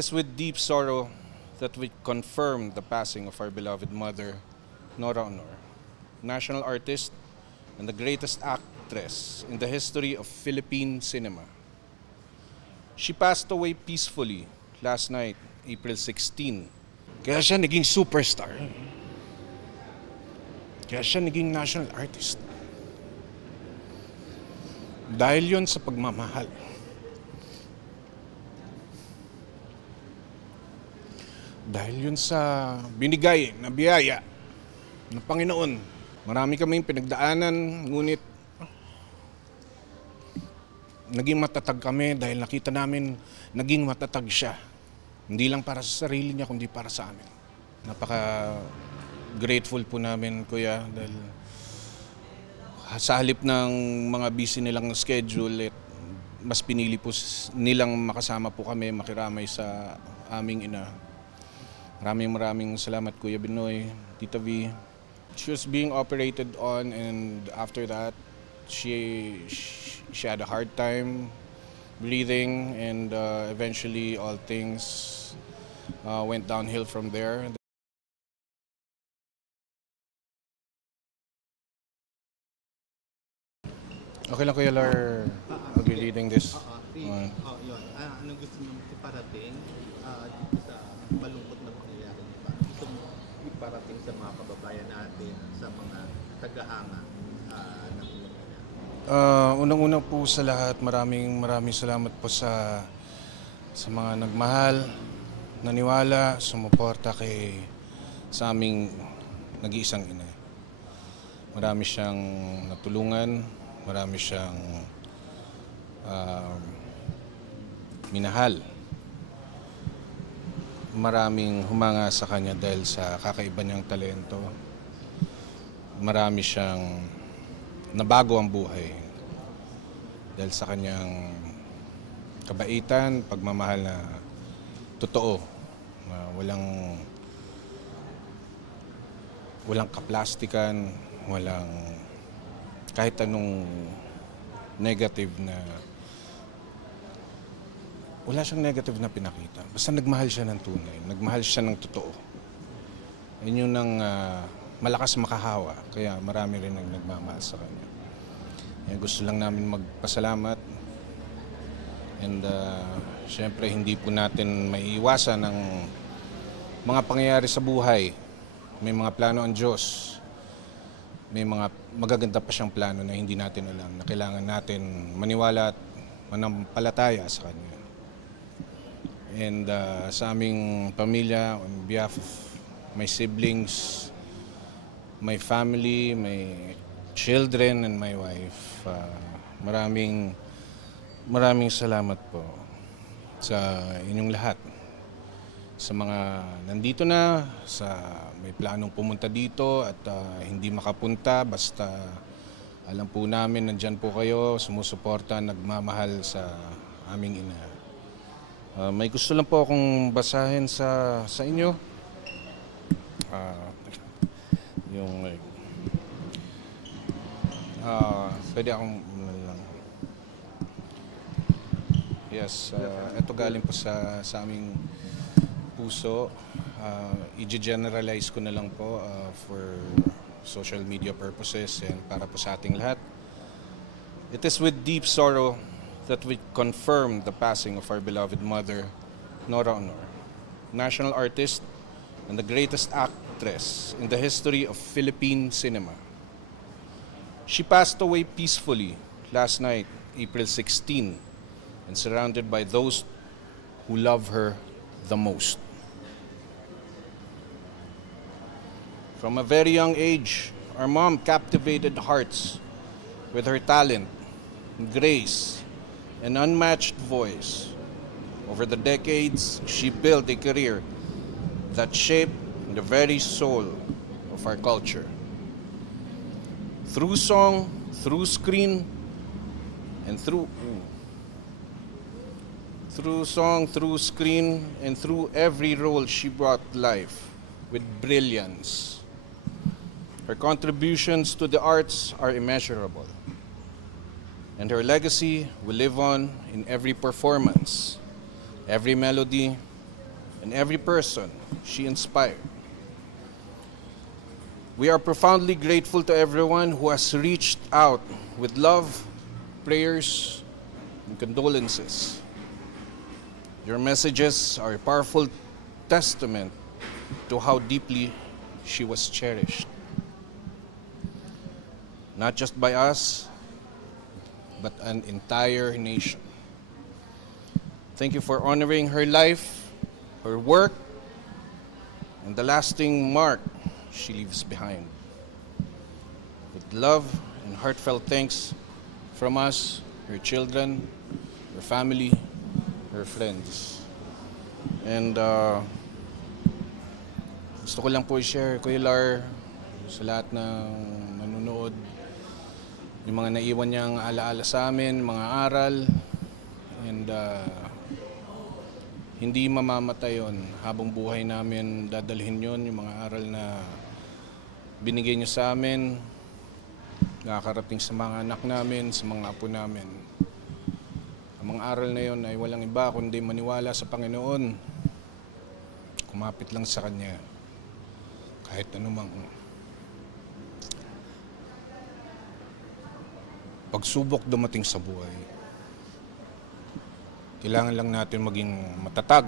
It is with deep sorrow that we confirm the passing of our beloved mother, Nora Honor, national artist and the greatest actress in the history of Philippine cinema. She passed away peacefully last night, April 16. Kaya siya naging superstar. Kaya siya naging national artist. Dahil yon sa pagmamahal. Dahil yun sa binigay na biyaya ng Panginoon. Marami kaming pinagdaanan, ngunit naging matatag kami dahil nakita namin naging matatag siya. Hindi lang para sa sarili niya, kundi para sa amin. Napaka-grateful po namin, Kuya, dahil sa halip ng mga busy nilang schedule, mas pinili po nilang makasama po kami, makiramay sa aming ina. Maraming salamat, Kuya Binoy, Tita V. She was being operated on, and after that, she had a hard time breathing, and eventually all things went downhill from there. Okay lang, Kuya Lar. I'll be reading this. Yun. Anong gusto niyo iparating dito sa malungkot na pangyayari? Gusto mo iparating sa mga kababayan natin, sa mga tagahanga ng Pilipinas? Unang-una po sa lahat, maraming salamat po sa mga nagmahal, naniwala, sumuporta sa aming nag-iisang ina. Marami siyang natulungan, marami siyang minahal. Maraming humanga sa kanya dahil sa kakaiba niyang talento. Marami siyang nabago ang buhay dahil sa kanyang kabaitan, pagmamahal na totoo. Walang kaplastikan, walang kahit anong negative na wala siyang negative na pinakita. Basta nagmahal siya ng tunay, nagmahal siya ng totoo. Yun yung malakas makahawa, kaya marami rin ang nagmamahal sa kanya. Kaya gusto lang namin magpasalamat. And syempre hindi po natin maiiwasan ang mga pangyayari sa buhay. May mga plano ang Diyos. May mga magaganda pa siyang plano na hindi natin alam, na kailangan natin maniwala at manampalataya sa Kanya. And sa aming pamilya, on behalf of my siblings, my family, my children, and my wife, maraming salamat po sa inyong lahat. Sa mga nandito na, sa may planong pumunta dito at hindi makapunta, basta alam po namin nandyan po kayo, sumusuporta, nagmamahal sa aming ina. May gusto lang po akong basahin sa inyo. Pwede akong yes, ito galing po sa aming puso. I-generalize ko na lang po for social media purposes and para po sa ating lahat. It is with deep sorrow that we confirm the passing of our beloved mother, Nora Honor, national artist and the greatest actress in the history of Philippine cinema. She passed away peacefully last night, April 16, and surrounded by those who love her the most. From a very young age, our mom captivated hearts with her talent, grace, and unmatched voice. Over the decades, she built a career that shaped the very soul of our culture. Through song, through screen, and through every role she brought life with brilliance. Her contributions to the arts are immeasurable, and her legacy will live on in every performance, every melody, and every person she inspired. We are profoundly grateful to everyone who has reached out with love, prayers, and condolences. Your messages are a powerful testament to how deeply she was cherished. Not just by us, but an entire nation. Thank you for honoring her life, her work, and the lasting mark she leaves behind. With love and heartfelt thanks from us, her children, her family, her friends. And gusto ko lang po i-share, Kuya Lar, sa lahat ng nanonood, yung mga naiwan niyang alaala sa amin, mga aral, and hindi mamamatay yun. Habang buhay namin, dadalhin yun, yung mga aral na binigay niyo sa amin, nakakarating sa mga anak namin, sa mga apo namin. Ang mga aral na yun ay walang iba kundi maniwala sa Panginoon. Kumapit lang sa Kanya. Kahit anumang pagsubok dumating sa buhay, kailangan lang natin maging matatag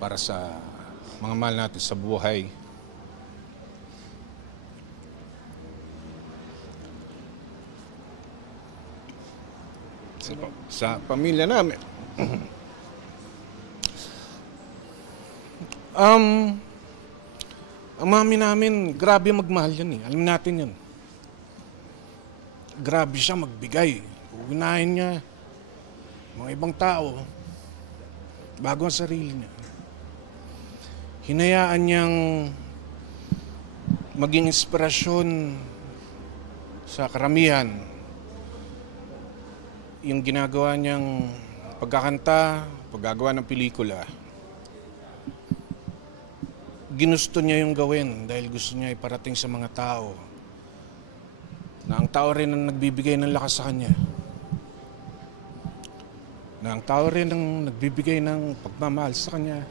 para sa mga mahal natin sa buhay. Sa pamilya namin. Ang mami namin, grabe magmahal yan eh. Alam natin yan. Grabe siya magbigay. Uunahin niya mga ibang tao bago ang sarili niya. Hinayaan niyang maging inspirasyon sa karamihan. Yung ginagawa niyang pagkakanta, paggagawa ng pelikula, ginusto niya yung gawin dahil gusto niya iparating sa mga tao na ang tao rin ang nagbibigay ng lakas sa kanya. Na ang tao rin ang nagbibigay ng pagmamahal sa kanya.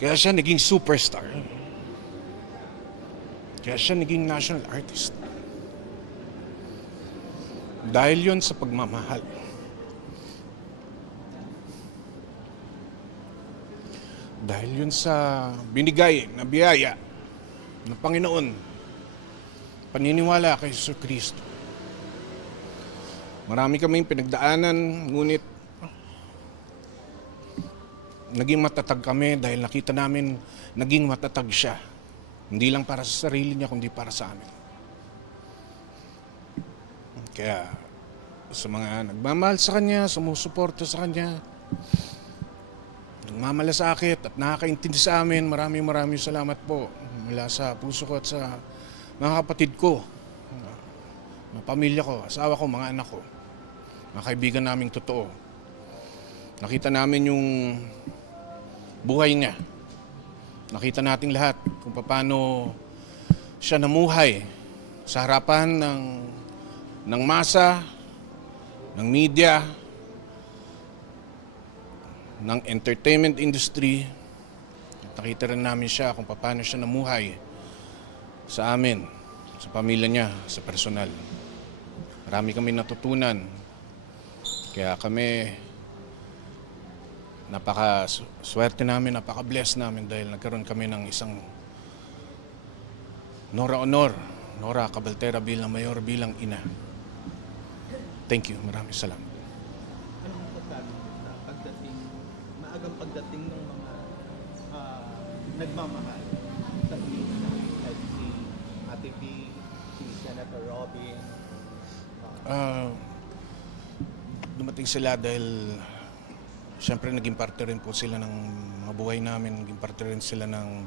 Kaya siya naging superstar. Kaya siya naging national artist. Dahil yun sa pagmamahal. Dahil yun sa binigay na biyaya ng Panginoon, paniniwala kay Hesus Kristo. Marami kaming pinagdaanan, ngunit naging matatag kami dahil nakita namin naging matatag siya. Hindi lang para sa sarili niya, kundi para sa amin. Kaya sa mga nagmamahal sa Kanya, sumusuporta sa Kanya, nagmamalasakit at nakakaintindi sa amin, maraming salamat po mula sa puso ko at sa mga kapatid ko, mga pamilya ko, asawa ko, mga anak ko, mga kaibigan naming totoo. Nakita namin yung buhay niya. Nakita nating lahat kung paano siya namuhay sa harapan ng masa, ng media, ng entertainment industry. At nakita rin namin siya kung paano siya namuhay sa amin, sa pamilya niya, sa personal. Marami kami natutunan. Kaya kami, napaka-swerte namin, napaka-bless namin dahil nagkaroon kami ng isang Nora Honor, Nora Cabaltera bilang mayor, bilang ina. Thank you, maraming salamat. Anong masasabi mo sa maagang pagdating ng mga nagmamahal sa iglesia, like si Ate B, si Senator Robin? Dumating sila dahil siyempre naging parte rin po sila ng mga buhay namin, naging parte rin sila ng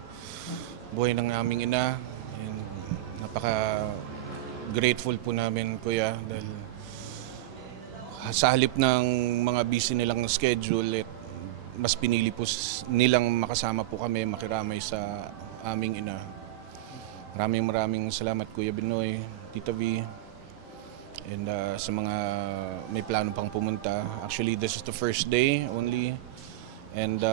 buhay ng aming ina. And napaka-grateful po namin, Kuya, dahil sa halip ng mga busy nilang schedule, mas pinili po nilang makasama po kami, makiramay sa aming ina. Maraming salamat, Kuya Binoy, Tita V, And sa mga may plano pang pumunta, actually this is the first day only. And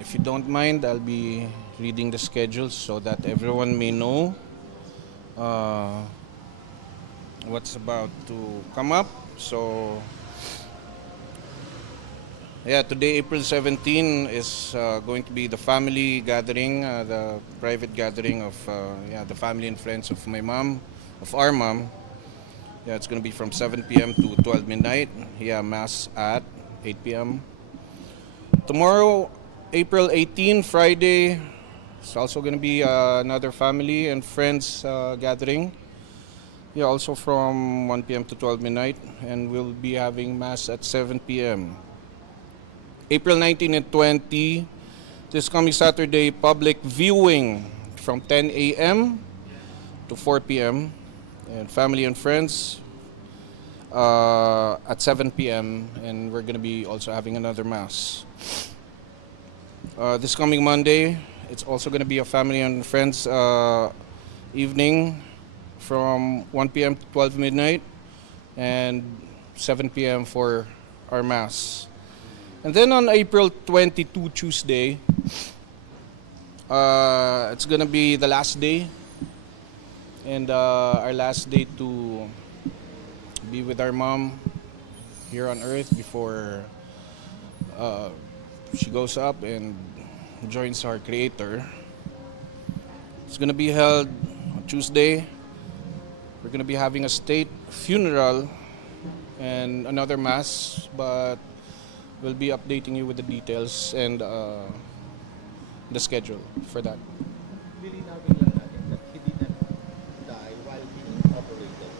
if you don't mind, I'll be reading the schedules so that everyone may know what's about to come up. So yeah, today, April 17, is going to be the family gathering, the private gathering of the family and friends of my mom, of our mom. Yeah, it's going to be from 7 p.m. to 12 midnight. Yeah, mass at 8 p.m. Tomorrow, April 18, Friday, it's also going to be another family and friends gathering. Yeah, also from 1 p.m. to 12 midnight, and we'll be having mass at 7 p.m. April 19 and 20, this coming Saturday, public viewing from 10 a.m. to 4 p.m. and family and friends at 7 p.m. and we're going to be also having another mass. This coming Monday, it's also going to be a family and friends evening from 1 p.m. to 12 midnight and 7 p.m. for our mass. And then on April 22, Tuesday, it's going to be the last day and our last day to be with our mom here on earth before she goes up and joins our Creator. It's going to be held on Tuesday. We're going to be having a state funeral and another mass, but we'll be updating you with the details and the schedule for that. Lilinawin lang natin that he did not die while being operated.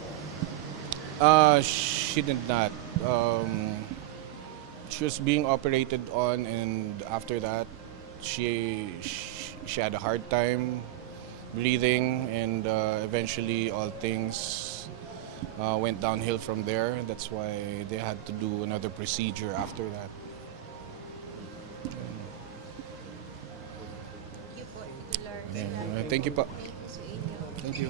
She did not. She was being operated on, and after that, she had a hard time breathing, and eventually all things went downhill from there. That's why they had to do another procedure after that. Thank you po, Idol Lars. Thank you po. Thank you sa inyo. Thank you.